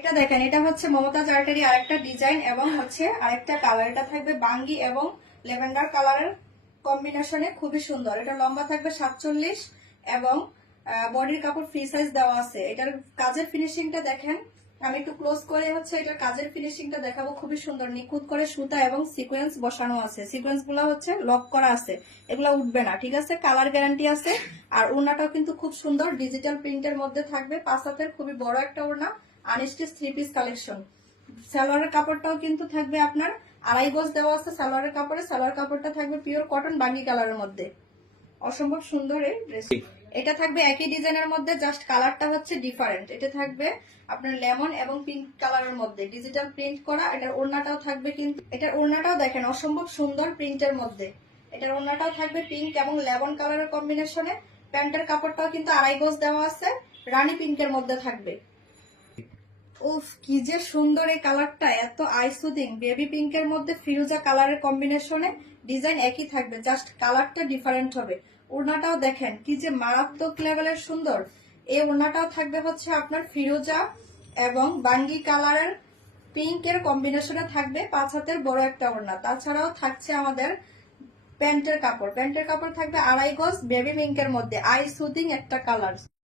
এটা দেখেন, এটা হচ্ছে মমতাজ আর্টেরই আরেকটা ডিজাইন এবং হচ্ছে আরেকটা কালার। এটা থাকবে বাঙ্গি এবং ল্যাভেন্ডার কালারের কম্বিনেশনে, খুবই সুন্দর। এটা লম্বা থাকবে 47 এবং বডির কাপড় ফ্রি সাইজ দেওয়া আছে। এটার কাজের ফিনিশিংটা দেখেন, আমি একটু ক্লোজ করে হচ্ছে এটার কাজের ফিনিশিংটা দেখাবো। খুবই সুন্দর, নিখুঁত করে সুতা এবং সিকোয়েন্স বসানো আছে। সিকোয়েন্স গুলা হচ্ছে লক করা আছে, এগুলা উঠবে না, ঠিক আছে। কালার গ্যারান্টি আছে। আর ওড়নাটাও কিন্তু খুব সুন্দর, ডিজিটাল প্রিন্টের মধ্যে থাকবে। 5 হাতের খুবই বড় একটা ওড়না, আনস্টিচ 3 পিস কালেকশন। সালোয়ারের কাপড়টাও কিন্তু থাকবে আপনার 2.5 গজ দেওয়া আছে সালোয়ারের কাপড়ে। সালোয়ার কাপড়টা থাকবে পিওর কটন বাঙ্গি কালারের মধ্যে, অসম্ভব সুন্দর এই ড্রেস। এটা থাকবে একই ডিজাইনের মধ্যে, জাস্ট কালারটা হচ্ছে ডিফারেন্ট। এটা থাকবে আপনার লেমন এবং পিঙ্ক কালারের মধ্যে ডিজিটাল প্রিন্ট করা। এটার ওড়নাটাও থাকবে, কিন্তু এটার ওড়নাটাও দেখেন অসম্ভব সুন্দর প্রিন্টের মধ্যে। এটার ওড়নাটাও থাকবে পিঙ্ক এবং লেমন কালারের কম্বিনেশনে। প্যান্টের কাপড়টাও কিন্তু 2.5 গজ দেওয়া আছে, রানী পিঙ্কের মধ্যে থাকবে। উফ, কি যে সুন্দর এই কালারটা, এত আইসুদিং। বেবি পিঙ্কের মধ্যে ফিরোজা কালারের কম্বিনেশনে, ডিজাইন একই থাকবে, জাস্ট কালারটা ডিফারেন্ট হবে। ওড়নাটাও দেখেন কি যে মারাত্মক লেভেলের সুন্দর। এই ওড়নাটাও থাকবে হচ্ছে আপনার ফিরোজা এবং বাঙ্গি কালারের পিঙ্কের কম্বিনেশনে থাকবে। 5 হাতের বড় একটা ওড়না। তাছাড়াও থাকছে আমাদের প্যান্টের কাপড়। প্যান্টের কাপড় থাকবে 2.5 গজ বেবি পিঙ্কের মধ্যে, আই সুদিং একটা কালার।